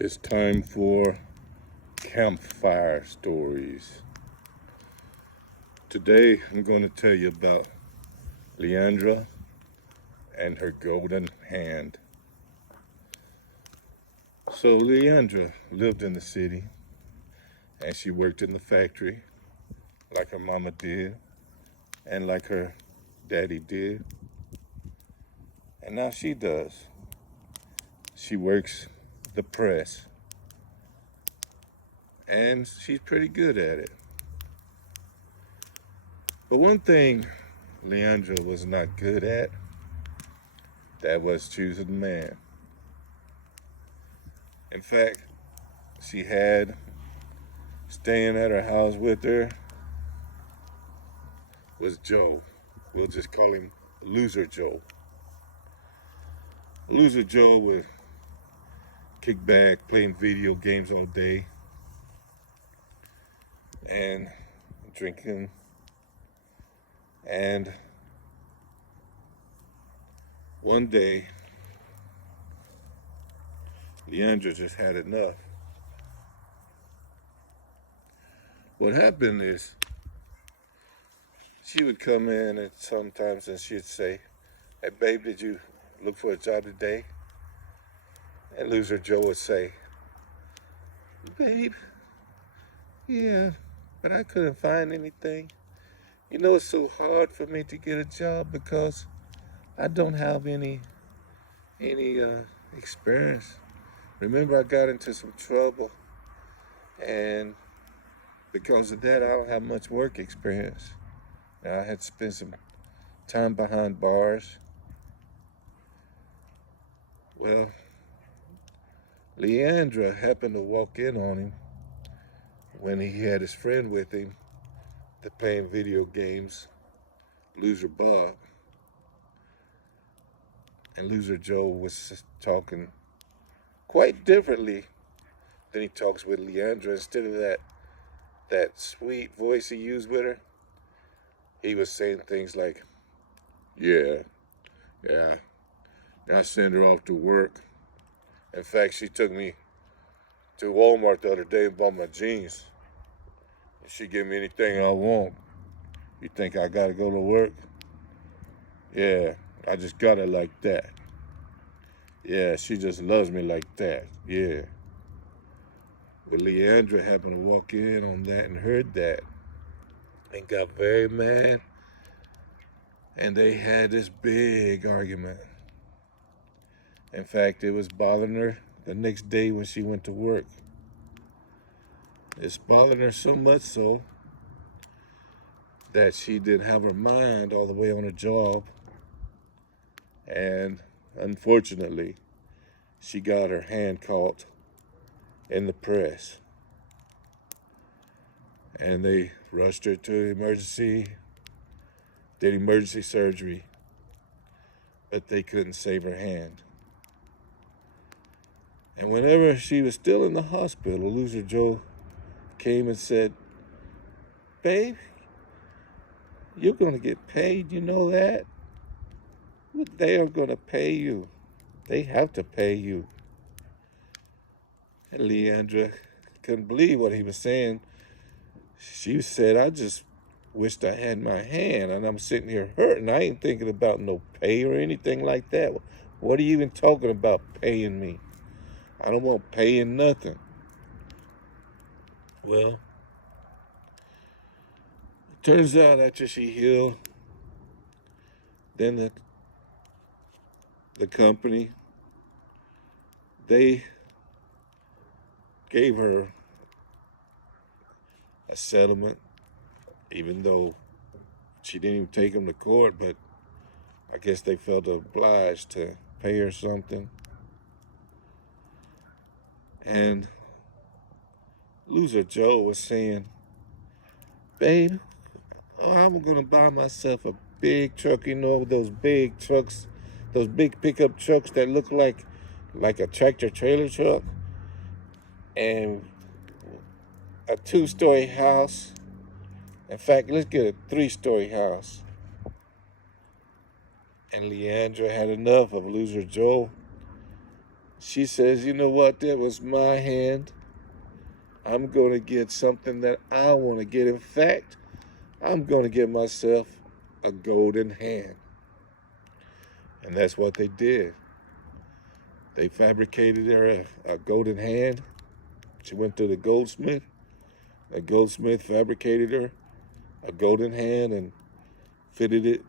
It's time for Campfire Stories. Today I'm going to tell you about Leandra and her golden hand. So Leandra lived in the city and she worked in the factory like her mama did and like her daddy did. And now she does. She works the press and she's pretty good at it. But one thing Leandra was not good at, that was choosing a man. In fact, she had staying at her house with her was Joe. We'll just call him Loser Joe. Loser Joe would kick back, playing video games all day, and drinking. And one day, Leandra just had enough. What happened is, she would come in and sometimes and she'd say, "Hey babe, did you look for a job today?" And Loser Joe would say, "Babe, yeah, but I couldn't find anything. You know, it's so hard for me to get a job because I don't have any experience. Remember, I got into some trouble, and because of that, I don't have much work experience. Now, I had spent some time behind bars." Well, Leandra happened to walk in on him when he had his friend with him, the playing video games, Loser Bob. And Loser Joe was talking quite differently than he talks with Leandra. Instead of that sweet voice he used with her, he was saying things like, yeah, I sent her off to work. In fact, she took me to Walmart the other day and bought my jeans. And she gave me anything I want. You think I gotta go to work? Yeah, I just got it like that. Yeah, she just loves me like that. Yeah. But Leandra happened to walk in on that and heard that and got very mad. And they had this big argument. In fact, it was bothering her the next day when she went to work. It's bothering her so much so that she didn't have her mind all the way on her job. And unfortunately, she got her hand caught in the press. And they rushed her to did emergency surgery, but they couldn't save her hand. And whenever she was still in the hospital, Loser Joe came and said, "Babe, you're going to get paid, you know that? They are going to pay you. They have to pay you." And Leandra couldn't believe what he was saying. She said, "I just wished I had my hand, and I'm sitting here hurting. I ain't thinking about no pay or anything like that. What are you even talking about paying me? I don't want paying nothing." Well, it turns out after she healed, then the company, they gave her a settlement, even though she didn't even take them to court, but I guess they felt obliged to pay her something. And Loser Joe was saying, "Babe, I'm gonna buy myself a big truck, you know, those big trucks, those big pickup trucks that look like a tractor trailer truck, and a 2-story house. In fact, let's get a 3-story house." And Leandra had enough of Loser Joe, She says, you know what, that was my hand. I'm going to get something that I want to get. In fact, I'm going to get myself a golden hand. And that's what they did. They fabricated her a golden hand. She went to the goldsmith. The goldsmith fabricated her a golden hand and fitted it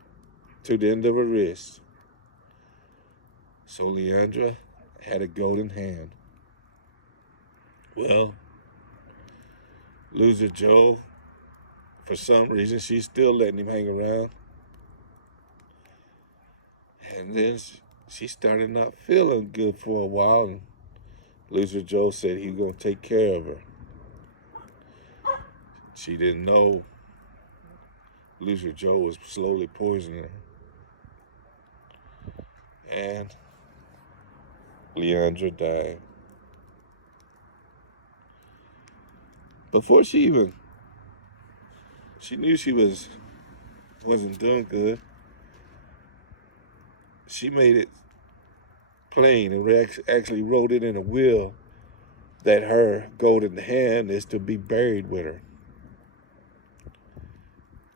to the end of her wrist. So Leandra had a golden hand. Well, Loser Joe, for some reason, she's still letting him hang around. And then she started not feeling good for a while, and Loser Joe said he was going to take care of her. She didn't know Loser Joe was slowly poisoning her. And Leandra died. Before she knew she wasn't doing good, she made it plain and actually wrote it in a will that her golden hand is to be buried with her.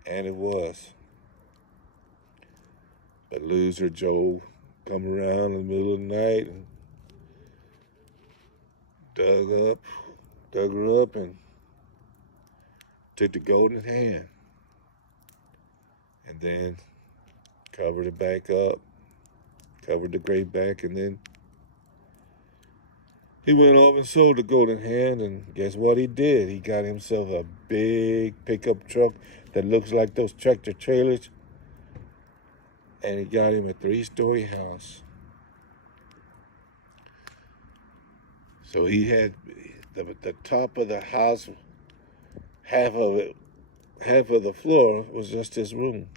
And it was. But Loser Joe come around in the middle of the night and dug her up and took the golden hand and then covered it back up, covered the grave back, and then he went off and sold the golden hand, and guess what he did? He got himself a big pickup truck that looks like those tractor trailers, and he got him a 3-story house. So he had the top of the house, half of the floor was just his room.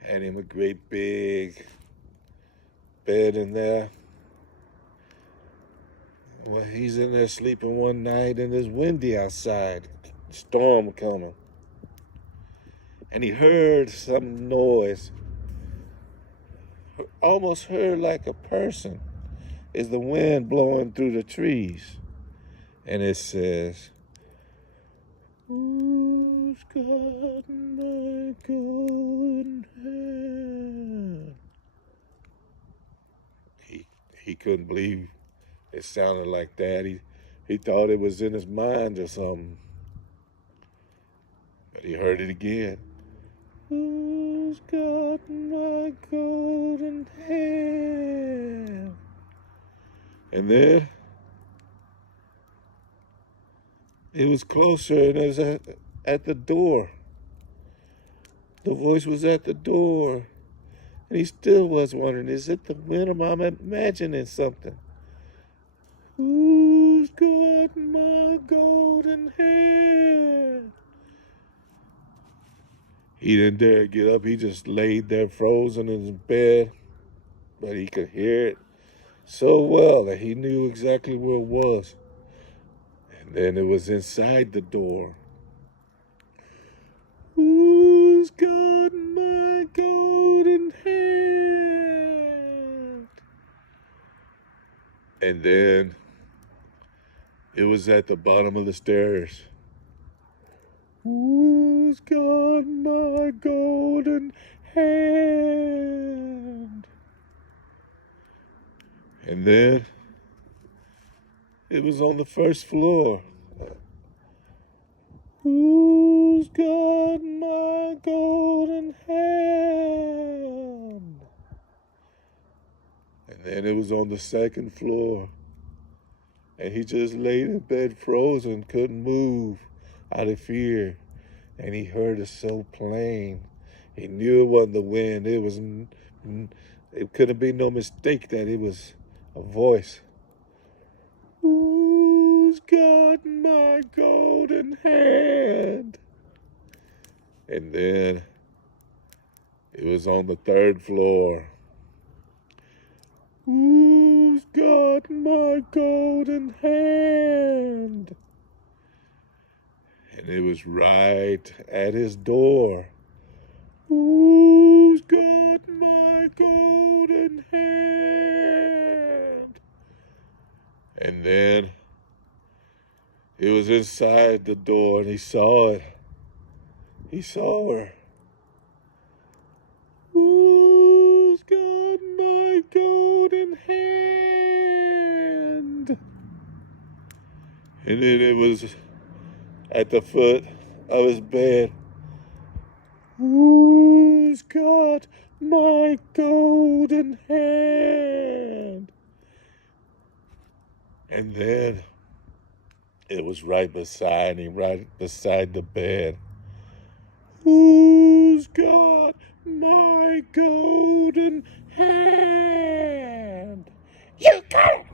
Had him a great big bed in there. Well, he's in there sleeping one night, and it's windy outside, storm coming. And he heard some noise, almost heard like a person. It's the wind blowing through the trees. And it says, who's got my golden hand? He couldn't believe it sounded like that. He thought it was in his mind or something. But he heard it again. Who's got my golden hand? And then it was closer, and it was at the door. The voice was at the door. And he still was wondering, is it the wind or am I imagining something? Who's got my golden hand? He didn't dare get up. He just laid there frozen in his bed. But he could hear it so well that he knew exactly where it was. And then it was inside the door. Who's got my golden hand? And then it was at the bottom of the stairs. Who's got my golden hand? And then it was on the first floor. Who's got my golden hand? And then it was on the second floor. And he just laid in bed frozen, couldn't move out of fear. And he heard it so plain. He knew it wasn't the wind. It couldn't be no mistake that it was a voice. Who's got my golden hand? And then it was on the third floor. Who's got my golden hand? And it was right at his door. Who's got my golden hand? And then he was inside the door and he saw it. He saw her. Who's got my golden hand? And then it was at the foot of his bed. Who's got my golden hand? And then it was right beside him, right beside the bed. Who's got my golden hand? You got it!